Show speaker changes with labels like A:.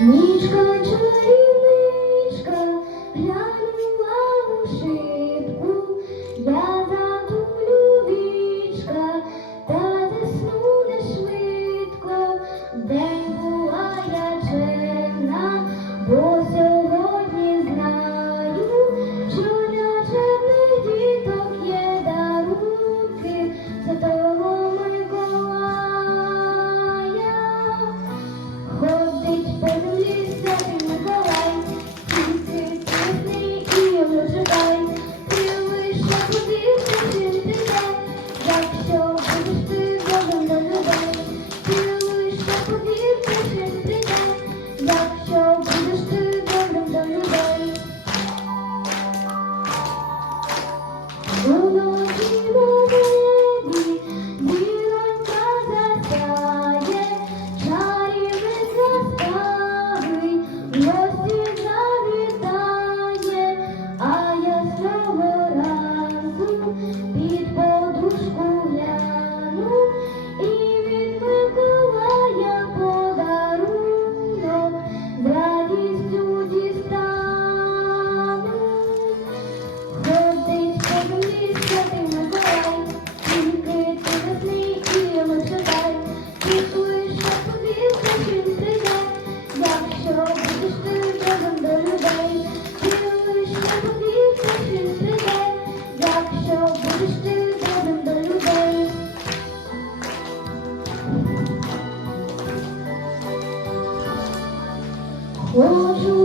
A: Нічка чарівна. hoje